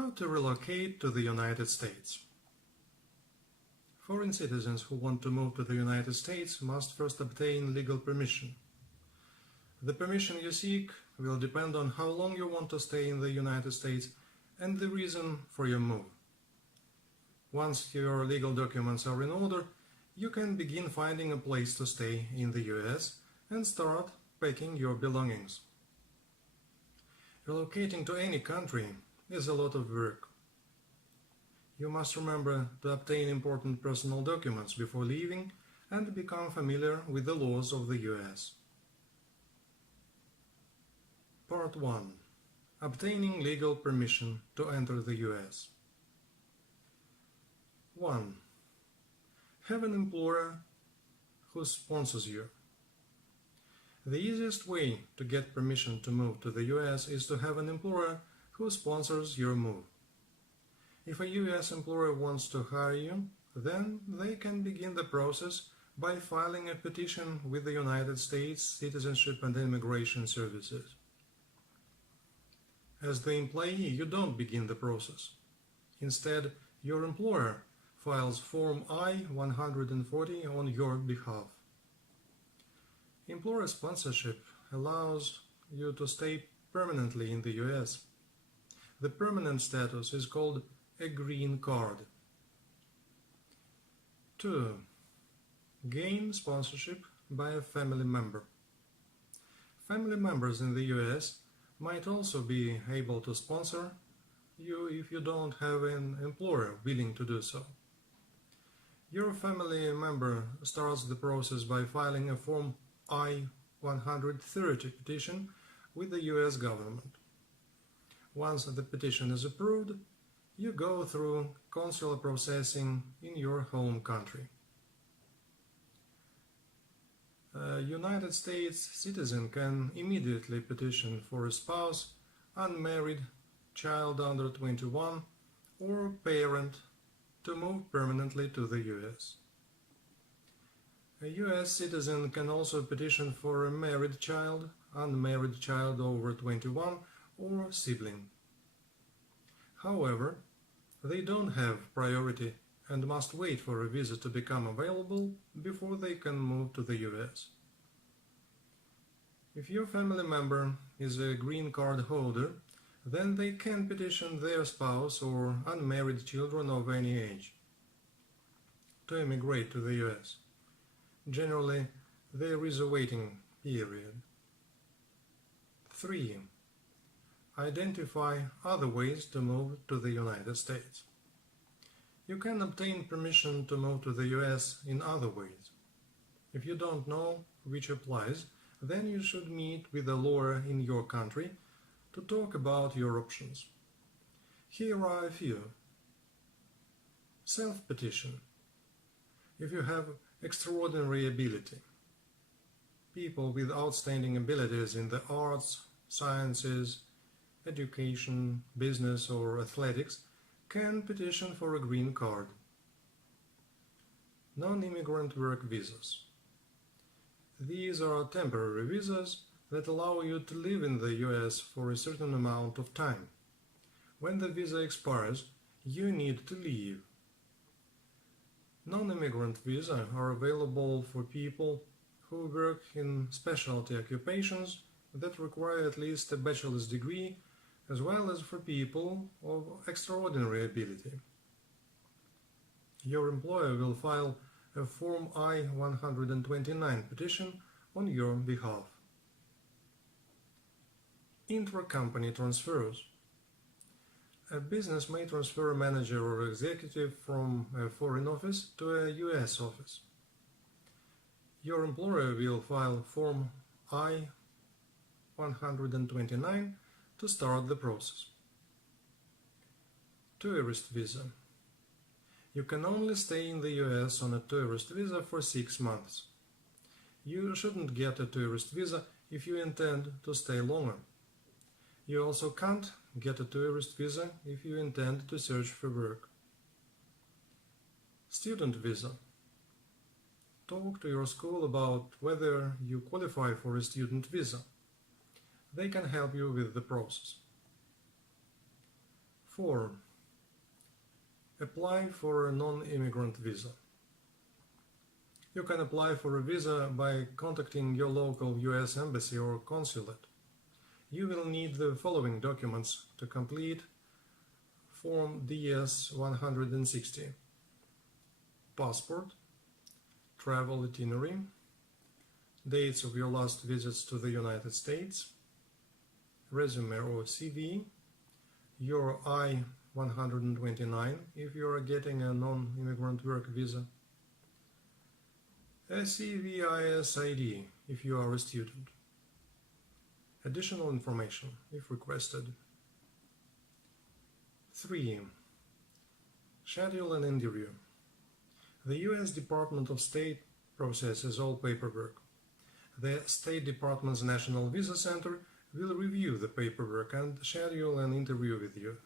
How to relocate to the United States. Foreign citizens who want to move to the United States must first obtain legal permission. The permission you seek will depend on how long you want to stay in the United States and the reason for your move. Once your legal documents are in order, you can begin finding a place to stay in the US and start packing your belongings. Relocating to any country is a lot of work. You must remember to obtain important personal documents before leaving and become familiar with the laws of the US. Part 1. Obtaining legal permission to enter the US. 1. Have an employer who sponsors you. The easiest way to get permission to move to the US is to have an employer who sponsors your move. If a US employer wants to hire you, then they can begin the process by filing a petition with the United States Citizenship and Immigration Services. As the employee, you don't begin the process. Instead, your employer files Form I-140 on your behalf. Employer sponsorship allows you to stay permanently in the US. The permanent status is called a green card. 2. Gain sponsorship by a family member. Family members in the US might also be able to sponsor you if you don't have an employer willing to do so. Your family member starts the process by filing a Form I-130 petition with the US government. Once the petition is approved, you go through consular processing in your home country. A United States citizen can immediately petition for a spouse, unmarried, child under 21, or parent to move permanently to the US. A US citizen can also petition for a married child, unmarried child over 21, or sibling. However, they don't have priority and must wait for a visa to become available before they can move to the US. If your family member is a green card holder, then they can petition their spouse or unmarried children of any age to immigrate to the US. Generally, there is a waiting period. 3. Identify other ways to move to the United States. You can obtain permission to move to the US in other ways. If you don't know which applies, then you should meet with a lawyer in your country to talk about your options. Here are a few. Self-petition. If you have extraordinary ability. People with outstanding abilities in the arts, sciences, education, business, or athletics can petition for a green card. Non-immigrant work visas. These are temporary visas that allow you to live in the US for a certain amount of time. When the visa expires, you need to leave. Non-immigrant visas are available for people who work in specialty occupations that require at least a bachelor's degree, as well as for people of extraordinary ability. Your employer will file a Form I-129 petition on your behalf. Intra-company transfers. A business may transfer a manager or executive from a foreign office to a US office. Your employer will file Form I-129 to start the process. Tourist visa. You can only stay in the US on a tourist visa for 6 months. You shouldn't get a tourist visa if you intend to stay longer. You also can't get a tourist visa if you intend to search for work. Student visa. Talk to your school about whether you qualify for a student visa. They can help you with the process. 4. Apply for a non-immigrant visa. You can apply for a visa by contacting your local US embassy or consulate. You will need the following documents to complete Form DS-160: passport, travel itinerary, dates of your last visits to the United States, resume or CV, your I-129 if you are getting a non-immigrant work visa, a CVIS ID if you are a student. Additional information if requested. 3. Schedule an interview. The U.S. Department of State processes all paperwork. The State Department's National Visa Center will review the paperwork and schedule an interview with you.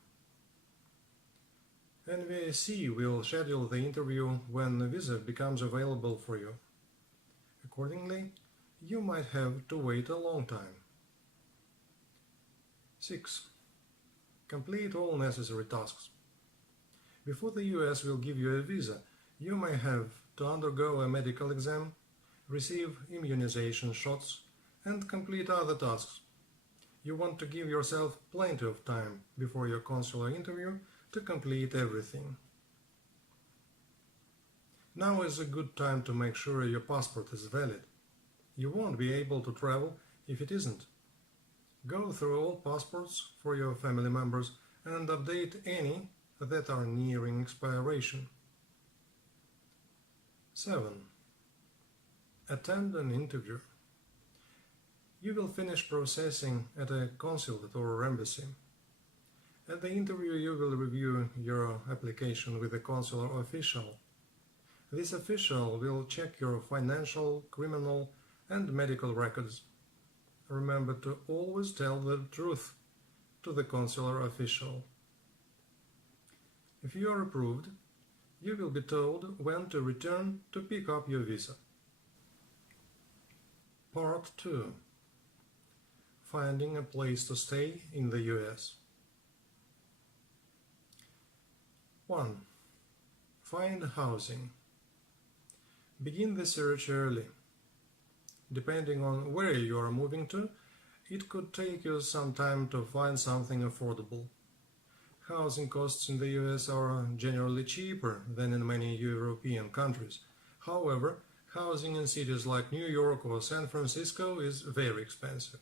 NVC will schedule the interview when the visa becomes available for you. Accordingly, you might have to wait a long time. 6. Complete all necessary tasks. Before the US will give you a visa, you may have to undergo a medical exam, receive immunization shots, and complete other tasks. You want to give yourself plenty of time before your consular interview to complete everything. Now is a good time to make sure your passport is valid. You won't be able to travel if it isn't. Go through all passports for your family members and update any that are nearing expiration. 7. Attend an interview. You will finish processing at a consulate or embassy. At the interview, you will review your application with a consular official. This official will check your financial, criminal, and medical records. Remember to always tell the truth to the consular official. If you are approved, you will be told when to return to pick up your visa. Part 2. Finding a place to stay in the US. 1. Find housing. Begin the search early. Depending on where you are moving to, it could take you some time to find something affordable. Housing costs in the US are generally cheaper than in many European countries. However, housing in cities like New York or San Francisco is very expensive.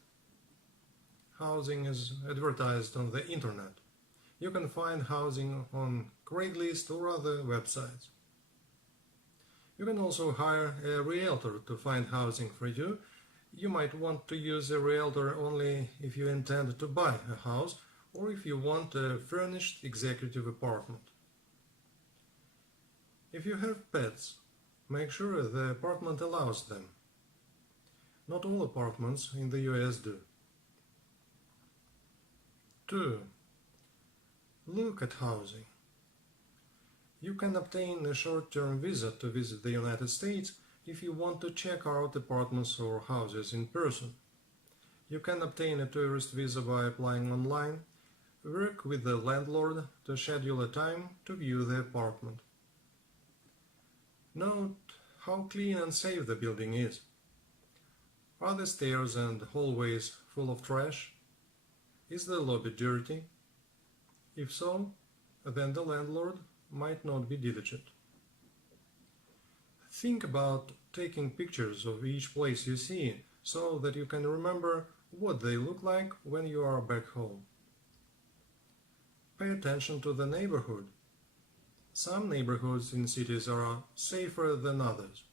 Housing is advertised on the internet. You can find housing on Craigslist or other websites. You can also hire a realtor to find housing for you. You might want to use a realtor only if you intend to buy a house or if you want a furnished executive apartment. If you have pets, make sure the apartment allows them. Not all apartments in the US do. 2. Look at housing. You can obtain a short-term visa to visit the United States if you want to check out apartments or houses in person. You can obtain a tourist visa by applying online. Work with the landlord to schedule a time to view the apartment. Note how clean and safe the building is. Are the stairs and hallways full of trash? Is the lobby dirty? If so, then the landlord might not be diligent. Think about taking pictures of each place you see so that you can remember what they look like when you are back home. Pay attention to the neighborhood. Some neighborhoods in cities are safer than others.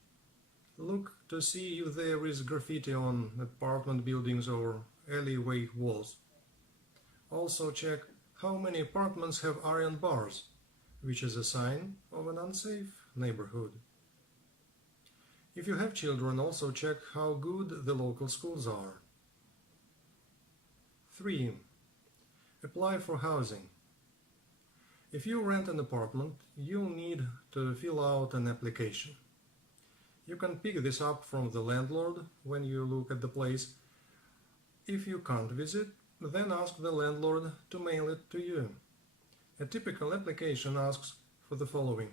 Look to see if there is graffiti on apartment buildings or alleyway walls. Also check how many apartments have iron bars, which is a sign of an unsafe neighborhood. If you have children, also check how good the local schools are. 3. Apply for housing. If you rent an apartment, you'll need to fill out an application. You can pick this up from the landlord when you look at the place. If you can't visit, then ask the landlord to mail it to you. A typical application asks for the following: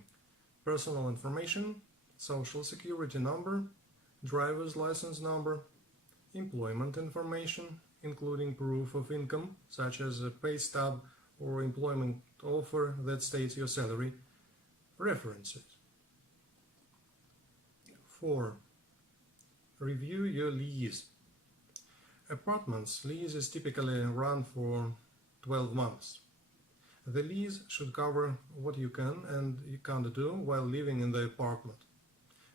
personal information, social security number, driver's license number, employment information, including proof of income, such as a pay stub or employment offer that states your salary, references. 4. Review your lease. Apartments lease is typically run for 12 months. The lease should cover what you can and you can't do while living in the apartment.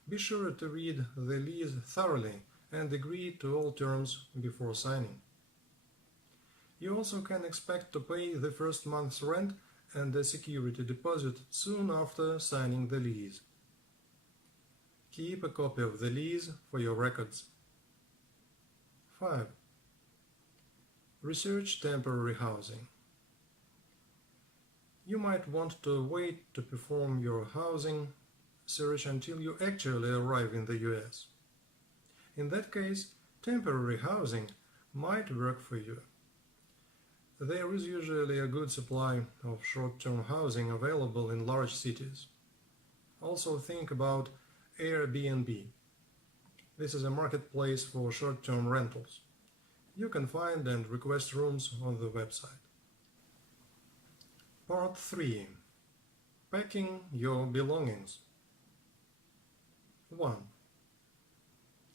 Be sure to read the lease thoroughly and agree to all terms before signing. You also can expect to pay the first month's rent and a security deposit soon after signing the lease. Keep a copy of the lease for your records. 5. Research temporary housing. You might want to wait to perform your housing search until you actually arrive in the US. In that case, temporary housing might work for you. There is usually a good supply of short-term housing available in large cities. Also think about Airbnb. This is a marketplace for short-term rentals. You can find and request rooms on the website. Part 3. Packing your belongings. 1.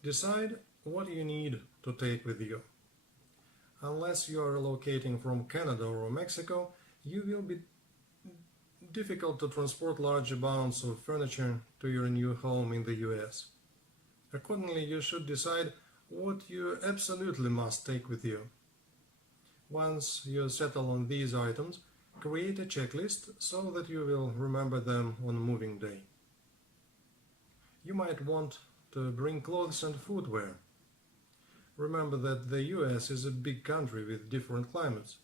Decide what you need to take with you. Unless you are relocating from Canada or Mexico, you will be difficult to transport large amounts of furniture to your new home in the US. Accordingly, you should decide what you absolutely must take with you. Once you settle on these items, create a checklist so that you will remember them on moving day. You might want to bring clothes and footwear. Remember that the US is a big country with different climates.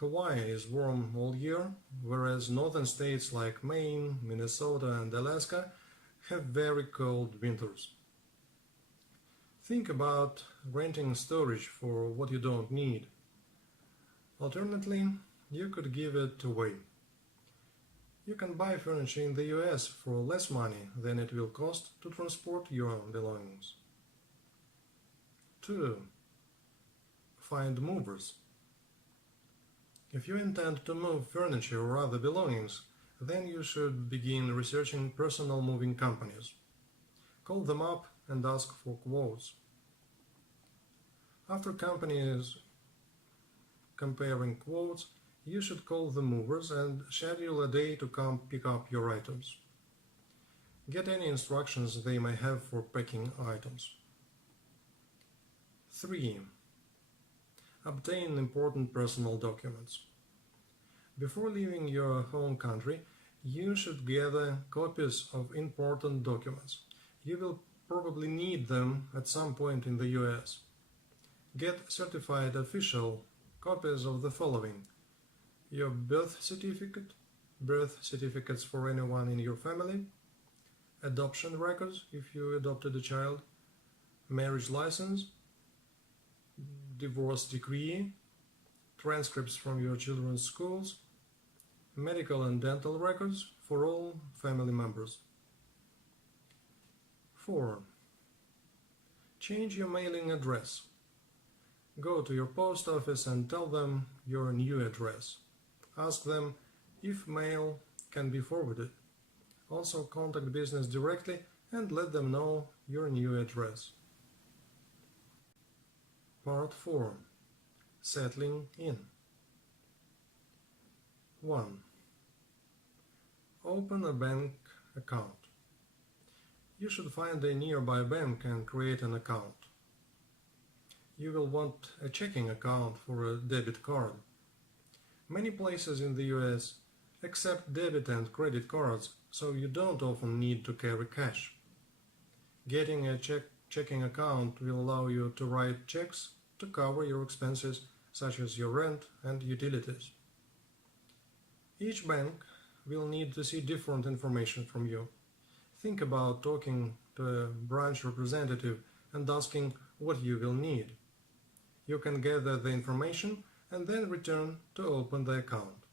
Hawaii is warm all year, whereas northern states like Maine, Minnesota, and Alaska have very cold winters. Think about renting storage for what you don't need. Alternately, you could give it away. You can buy furniture in the US for less money than it will cost to transport your belongings. 2. Find movers. If you intend to move furniture or other belongings, then you should begin researching personal moving companies. Call them up and ask for quotes. After companies comparing quotes, you should call the movers and schedule a day to come pick up your items. Get any instructions they may have for packing items. 3. Obtain important personal documents. Before leaving your home country, you should gather copies of important documents. You will probably need them at some point in the US. Get certified official copies of the following: your birth certificate, birth certificates for anyone in your family, adoption records if you adopted a child, marriage license, divorce decree, transcripts from your children's schools, medical and dental records for all family members. 4. Change your mailing address. Go to your post office and tell them your new address. Ask them if mail can be forwarded. Also contact business directly and let them know your new address. Part 4. Settling in. 1. Open a bank account. You should find a nearby bank and create an account. You will want a checking account for a debit card. Many places in the US accept debit and credit cards, so you don't often need to carry cash. Getting a checking account will allow you to write checks to cover your expenses such as your rent and utilities. Each bank will need to see different information from you. Think about talking to a branch representative and asking what you will need. You can gather the information and then return to open the account.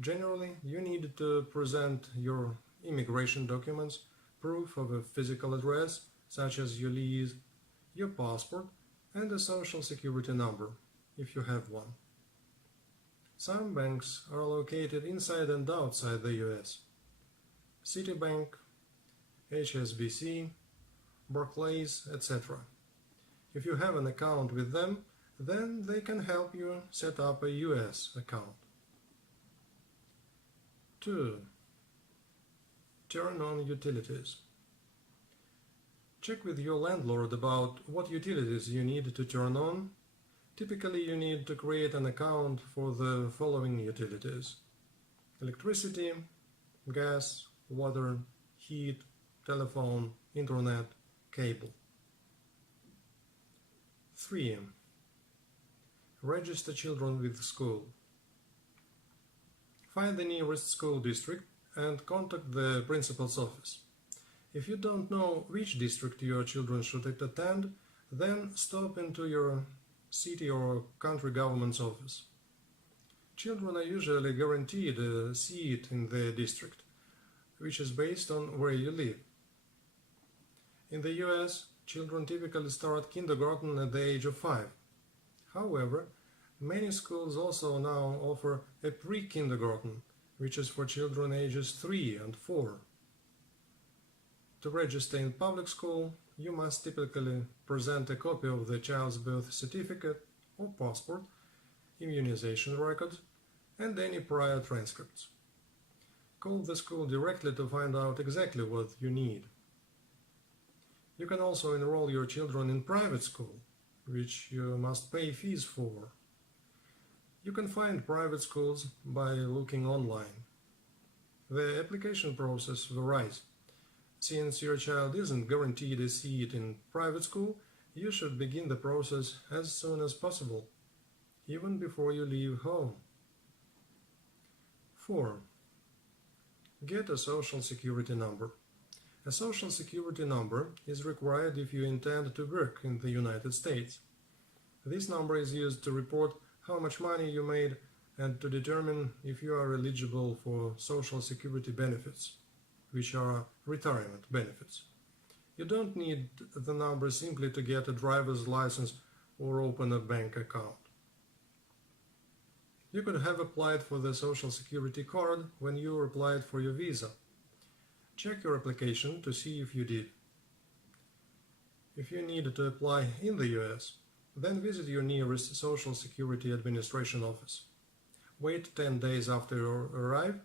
Generally, you need to present your immigration documents, proof of a physical address, such as your lease, your passport, and a social security number, if you have one. Some banks are located inside and outside the US. Citibank, HSBC, Barclays, etc. If you have an account with them, then they can help you set up a US account. 2. Turn on utilities. Check with your landlord about what utilities you need to turn on. Typically, you need to create an account for the following utilities: electricity, gas, water, heat, telephone, internet, cable. 3. Register children with school. Find the nearest school district and contact the principal's office. If you don't know which district your children should attend, then stop into your city or country government's office. Children are usually guaranteed a seat in the district, which is based on where you live. In the US, children typically start kindergarten at the age of 5. However, many schools also now offer a pre-kindergarten, which is for children ages 3 and 4. To register in public school, you must typically present a copy of the child's birth certificate or passport, immunization records, and any prior transcripts. Call the school directly to find out exactly what you need. You can also enroll your children in private school, which you must pay fees for. You can find private schools by looking online. The application process varies. Since your child isn't guaranteed a seat in private school, you should begin the process as soon as possible, even before you leave home. 4. Get a social security number. A social security number is required if you intend to work in the United States. This number is used to report how much money you made and to determine if you are eligible for social security benefits, which are retirement benefits. You don't need the number simply to get a driver's license or open a bank account. You could have applied for the Social Security card when you applied for your visa. Check your application to see if you did. If you need to apply in the US, then visit your nearest Social Security Administration office. Wait 10 days after you arrive.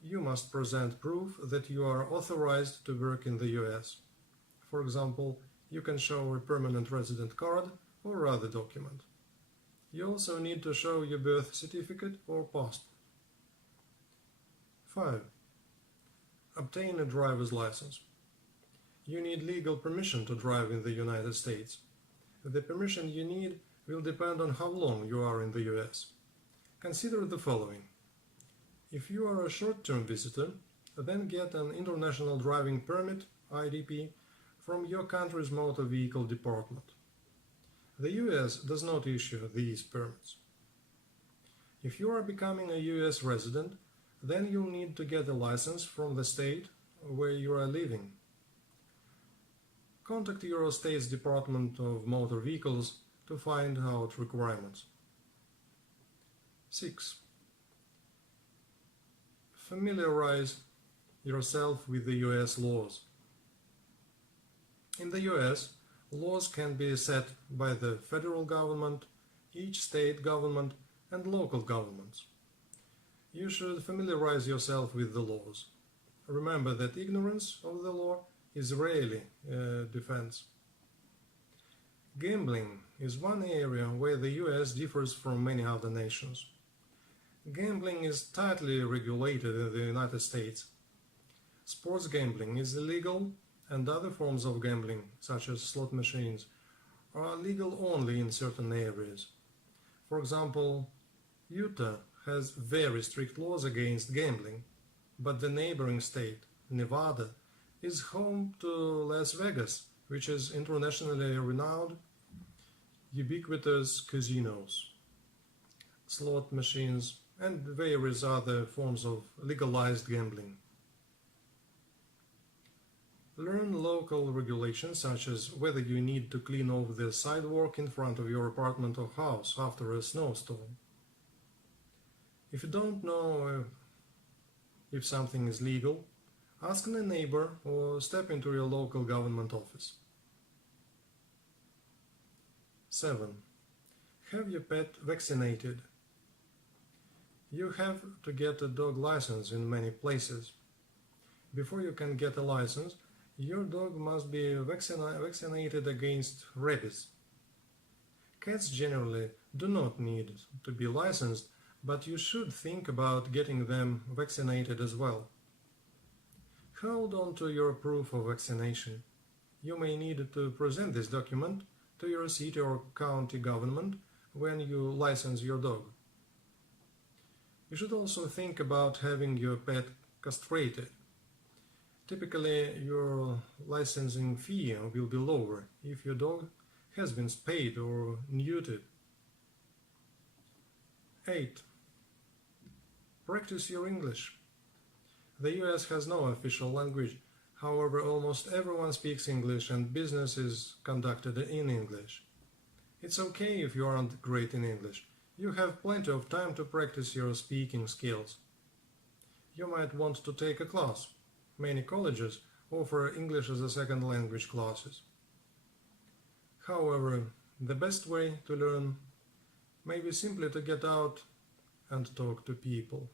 You must present proof that you are authorized to work in the US. For example, you can show a permanent resident card or other document. You also need to show your birth certificate or passport. 5. Obtain a driver's license. You need legal permission to drive in the United States. The permission you need will depend on how long you are in the US. Consider the following. If you are a short-term visitor, then get an International Driving Permit, IDP, from your country's motor vehicle department. The US does not issue these permits. If you are becoming a US resident, then you'll need to get a license from the state where you are living. Contact your state's Department of Motor Vehicles to find out requirements. 6. Familiarize yourself with the US laws. In the US, laws can be set by the federal government, each state government, and local governments. You should familiarize yourself with the laws. Remember that ignorance of the law is rarely a defense. Gambling is one area where the US differs from many other nations. Gambling is tightly regulated in the United States. Sports gambling is illegal, and other forms of gambling, such as slot machines, are legal only in certain areas. For example, Utah has very strict laws against gambling, but the neighboring state, Nevada, is home to Las Vegas, which is internationally renowned, ubiquitous casinos, slot machines, and various other forms of legalized gambling. Learn local regulations such as whether you need to clean off the sidewalk in front of your apartment or house after a snowstorm. If you don't know if something is legal, ask a neighbor or step into your local government office. 7. Have your pet vaccinated. You have to get a dog license in many places. Before you can get a license, your dog must be vaccinated against rabies. Cats generally do not need to be licensed, but you should think about getting them vaccinated as well. Hold on to your proof of vaccination. You may need to present this document to your city or county government when you license your dog. You should also think about having your pet castrated. Typically, your licensing fee will be lower if your dog has been spayed or neutered. 8. Practice your English. The US has no official language, however almost everyone speaks English and business is conducted in English. It's okay if you aren't great in English. You have plenty of time to practice your speaking skills. You might want to take a class. Many colleges offer English as a second language classes. However, the best way to learn may be simply to get out and talk to people.